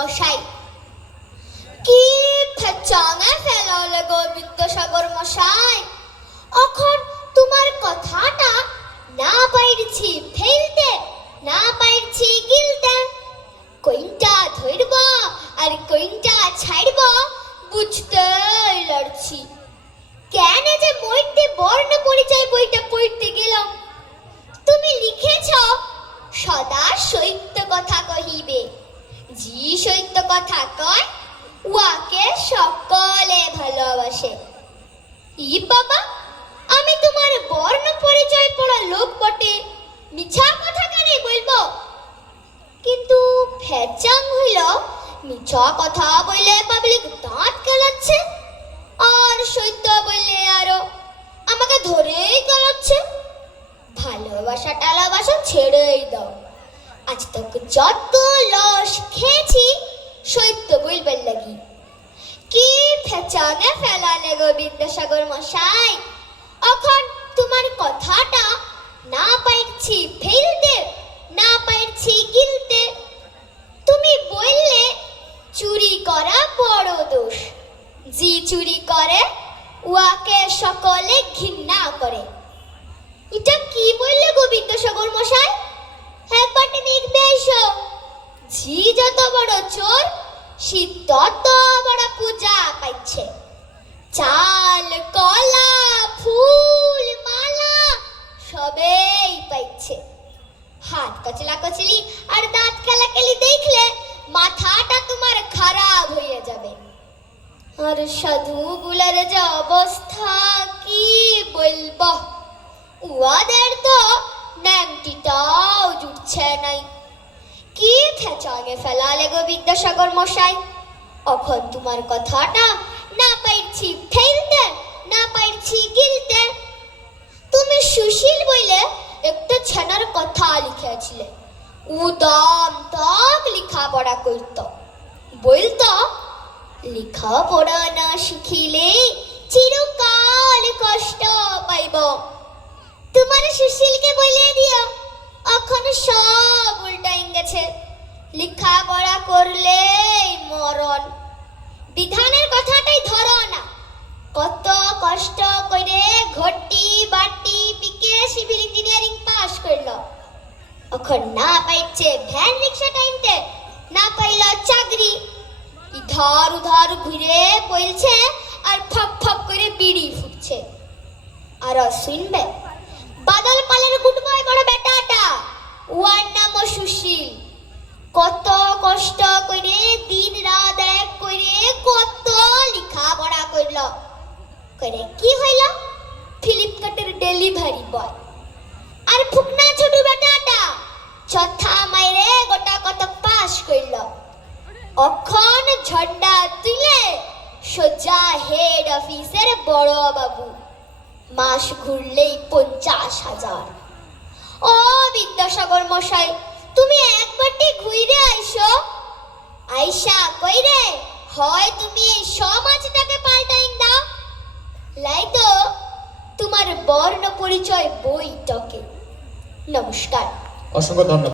মশাই। কি ফেচাঙে ফেলালে গো বিদ্যাসাগর মশাই, এখন তোমার কথাটা না পাইছি ফেলতে, না পাইছি গিলতে, কইনটা ধরব আর কইনটা ছাড়ব বুঝতে লড়ছি। কেন যে মধ্যে বর্ণ পরিচয় বইটা পড়তে গেলাম, তুমি লিখেছ সদা সত্য কথা কহিবে, জি সত্য কথা কয় ওয়াকে সকলে ভালোবাসে। ই বাবা, আমি তোমার বর্ণ পরিচয় পড়া লোক বটে, মিছা কথা কেন বলবো? কিন্তু ফেচাং হইল মিছা কথা বললে পাবলিক দাঁত কেলাচ্ছে, আর সত্য বললে আরো আমাকে ধরেই কেলাচ্ছে। ভালোবাসা টালাবাসা ছেড়েই দাও। আজ তক যত লস খেয়েছি সত্য বলবার লাগি। কি ফেচাঙে ফেলালে গো বিদ্যাসাগর মশাই, এখন তোমার কথাটা না পাইছি ফেলতে, না পাইছি গিলতে। তুমি বললে চুরি করা বড় দোষ, জি চুরি করে ওয়াকে সকলে ঘৃণা করে। এটা কি বললে গো বিদ্যাসাগর মশাই? হ্যাঁ পাটে দেখবে এসো, জি যত বড় চোর সে তত বড় পূজা পাইছে। চাল কলা ফুল মালা সবেই পাইছে। হাত কচলা কচলি আর দাঁত খেলাকেলি দেখলে মাথাটা তোমার খারাপ হয়ে যাবে। আর সাধুগুলার যে অবস্থা কি বলবো, উয়াদের তো ন্যাংটিটাও জুটছে নাই। কি ফেচাঙে ফেলালে গো বিদ্যাসাগর মশাই, এখন তোমার কথাটা না পাইছি ফেলতে, না পাইছি গিলতে। তুমি সুশীল বইলে একটা ছেনার কথা লিখেছিলে, উদম তক লেখাপড়া করত, বলতো লেখাপড়া না শিখিলে চিরকাল কষ্ট পাইব। তোমার সুশীলকে বলে দিও এখন সব উল্টাই গেছে, লেখাপড়া করলে মরণ। বিধানের কথাটাই ধরো না, কত কষ্ট করে ঘটি বাটি পিকে সিভিল ইঞ্জিনিয়ারিং পাস করলো, এখন না পাইছে ভ্যান রিক্সা টাইমতে, না পাইল চাকরি, ইধার উধার ঘুরে বলছে আর ফপ ফপ করে বিড়ি ফুটছে। আর শুনবে বাদল পালের গুটবয় বড় বেটাটা, ওর নাম সুশীল, কত কষ্ট করে দিন রাত এক করে কত লেখাপড়া করল, করে কি হইল ফ্লিপকার্টের ডেলিভারি বয়। আর ফুকনা ছোট বেটাটা চথা মাইরে গোটা কত পাস করল, অখন ঝন্ডা তুলে সোজা হেড অফিসের বড় বাবু, মাস ঘুরলেই 50,000। ও বিদ্যাসাগর মশাই, তুমি একবারটি ঘুরে আইসো, আইসা কইরে হয় তুমি এই সমাজটাকে পাল্টাই দাও, লাইতো তোমার বর্ণ পরিচয় বইটাকে। নমস্কার। অসংখ্য ধন্যবাদ।